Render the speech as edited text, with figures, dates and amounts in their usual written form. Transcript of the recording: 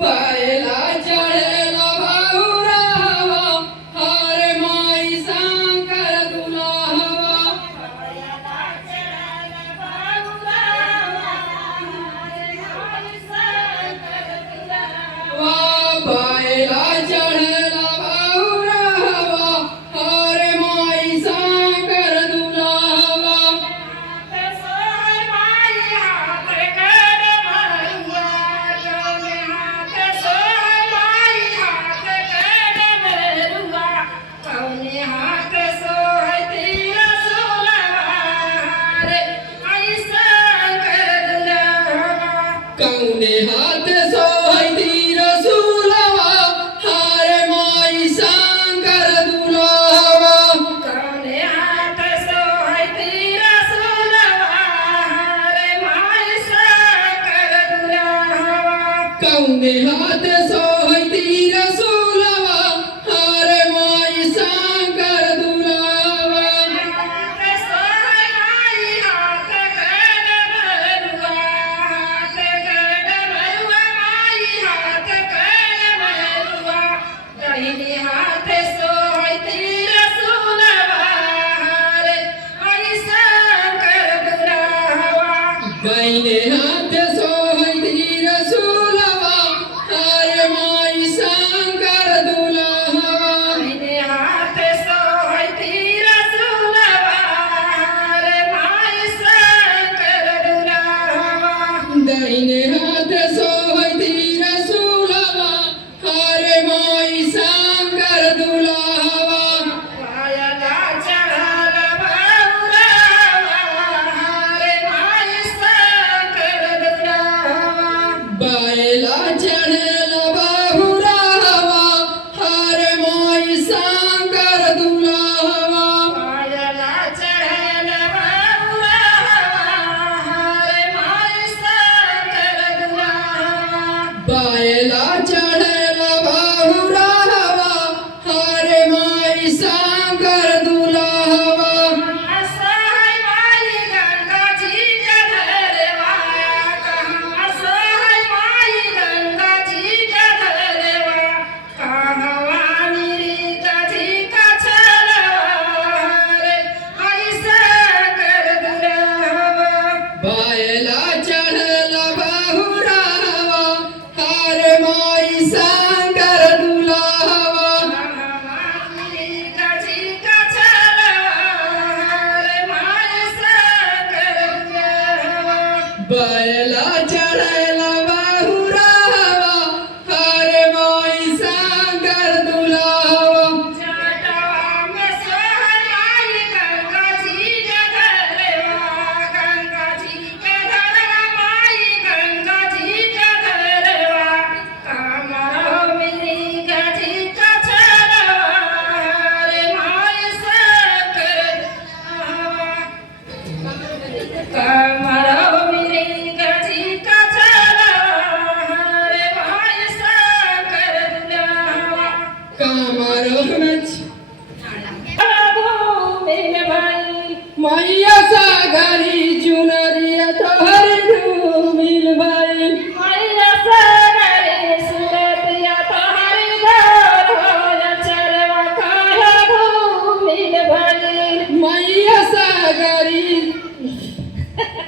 बायला चढला भाऊरावा हार माई सांकर तुला हवा वा बायला चढला भाऊरावा हार माई सांकर तुला हवा कौने हाथ सोहै तीर सुलवा हार माई सांकर दुलावा कौने हाथ सोहै तीर सुलवा हार माई सांकर दुलावा कौने हाथ सोहै तीर सुलवा हार माई सांकर दुलावा बाईने हाथ सोहै तीर सुलवा हार माई सांकर दुलावा दाहिने हाथ सोहै तीर सुलवा हार माई सांकर दुलावा दाहिने हाथ सोहै तीर सुलवा हार माई सांकर दुलावा पायाला चढाला भाऊरावा हार माई सांकर दुलावा बायला चढला बाहुरावा हार माई सांकर दुलावा पायाला चढाला भाऊरावा हार माई सांकर दुलावा बायला चढला बाहुरावा हार माई सांकर दुलावा असहाय माई गंगाजी गधरवा असहाय माई गंगाजी गधरवा कहवा निरीगाजी कछलवा रे ऐसा कर दुलावा बायला चढला बाहुरावा हार माई सांकर दुलावा कहवा निरीगाजी कछलवा रे ऐसा कर दुलावा बायला चढला बाहुरावा हार माई सांकर दुलावा जटावा में सोहर माई गंगाजी गधरवा गंगाजी गधरवा माई गंगाजी गधरवा कमरो मेरी गाजी कछलवा रे माई सांकर कमरो मेरी गाजी कछलवा रे माई सांकर दुलावा कामरोनच मेरे भाई मैया सागरी चुनरिया तो